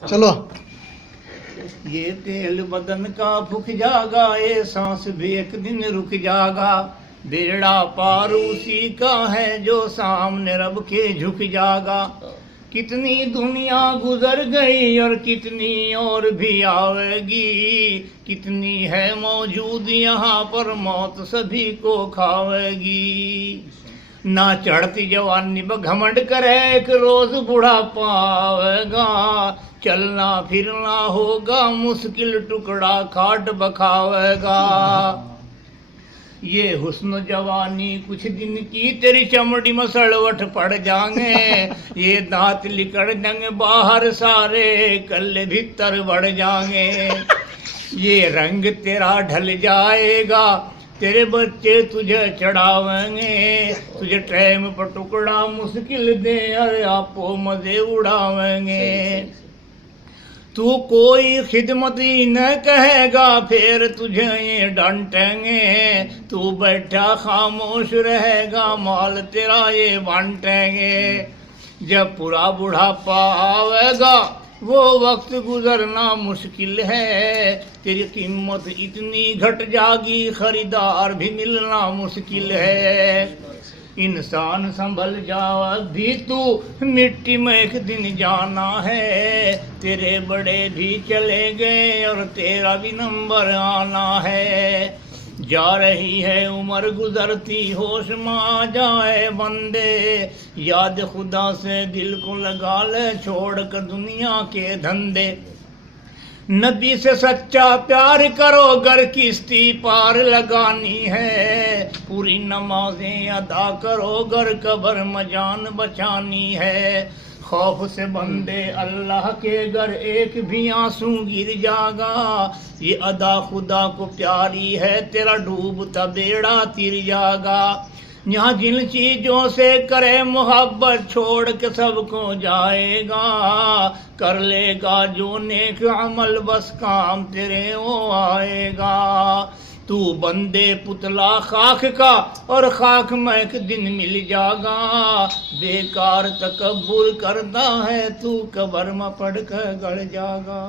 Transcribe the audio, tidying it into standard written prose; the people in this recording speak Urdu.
چلو یہ تیل بدن کا پھک جاگا، یہ سانس بھی ایک دن رک جاگا، بیڑا پار اسی کا ہے جو سامنے رب کے جھک جاگا۔ کتنی دنیا گزر گئی اور کتنی اور بھی آئے گی، کتنی ہے موجود یہاں پر موت سبھی کو کھاوے گی۔ نہ چڑھتی جوانی بگھمنڈ کرے، ایک روز بڑھاپا آئے گا، چلنا پھرنا ہوگا مشکل، ٹکڑا کھاٹ بکھاوے گا۔ یہ حسن جوانی کچھ دن کی، تیری چمڑی میں سڑوٹ پڑ جائیں، یہ دانت لکڑ جائیں باہر سارے، کلے بھیتر بڑھ جائیں۔ یہ رنگ تیرا ڈھل جائے گا، تیرے بچے تجھے چڑھاویں گے، تجھے ٹائم پر ٹکڑا مشکل دے، ارے آپو مزے اڑاویں گے۔ تو کوئی خدمت ہی نہ کہے گا، پھر تجھے یہ ڈانٹیں گے، تو بیٹھا خاموش رہے گا، مال تیرا یہ بانٹیں گے۔ جب پورا بڑھاپا آئے گا وہ وقت گزرنا مشکل ہے، تیری قیمت اتنی گھٹ جاگی، خریدار بھی ملنا مشکل ہے۔ انسان سنبھل جا بھی، تو مٹی میں ایک دن جانا ہے، تیرے بڑے بھی چلے گئے اور تیرا بھی نمبر آنا ہے۔ جا رہی ہے عمر گزرتی، ہوش میں آ جائے بندے، یاد خدا سے دل کو لگا لے، چھوڑ کر دنیا کے دھندے۔ نبی سے سچا پیار کرو، گر کشتی پار لگانی ہے، پوری نمازیں ادا کرو، گر قبر میں جان بچانی ہے۔ خوف سے بندے اللہ کے، گر ایک بھی آنسو گر جاگا، یہ ادا خدا کو پیاری ہے، تیرا ڈوبتا بیڑا تر جاگا۔ یہاں جن چیزوں سے کرے محبت، چھوڑ کے سب کو جائے گا، کر لے گا جو نیک عمل، بس کام تیرے وہ آئے گا۔ تو بندے پتلا خاک کا، اور خاک میں ایک دن مل جاگا، بیکار تکبر کرتا ہے تو، قبر میں پڑ کر گڑ جاگا۔